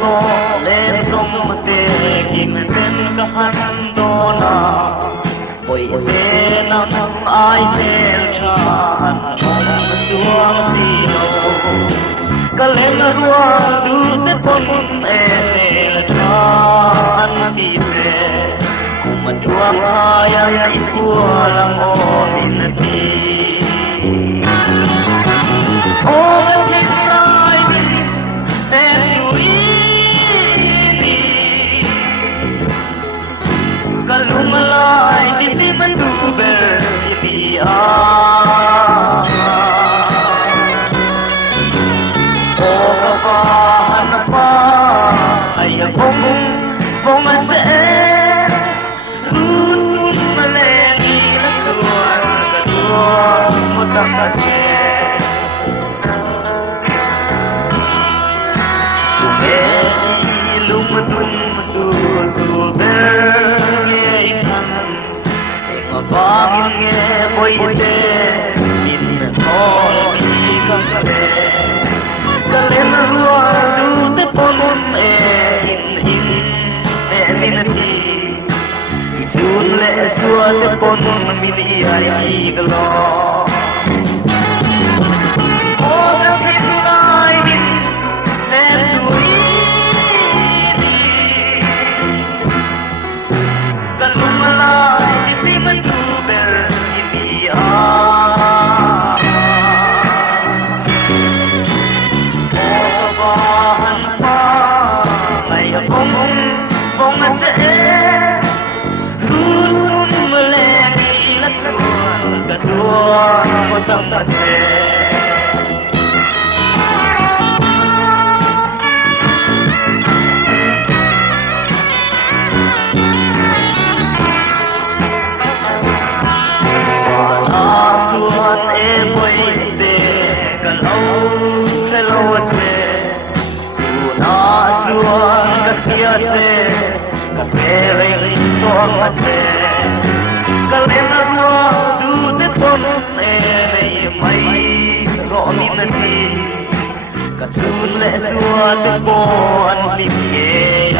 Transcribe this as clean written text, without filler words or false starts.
ko lên sông tê kim tên cả hắn đô na ôi tê nắng ai theo chan ông chuông sino cả lên rua du tê pon e là chan ti tê cùng chuông ai ai cua lang o min ti Kalumlay di mandubel ibiya O kapahan pa ay akong pumasaan Lutun malengi nagsuwan Kaduan mo takasyan Kumeli lumadun madudubel Mabangin nge boite in tol ikang kale kalen rua du te pon in minati itun le sua te pon mini ai galo Katsun le suat po an limye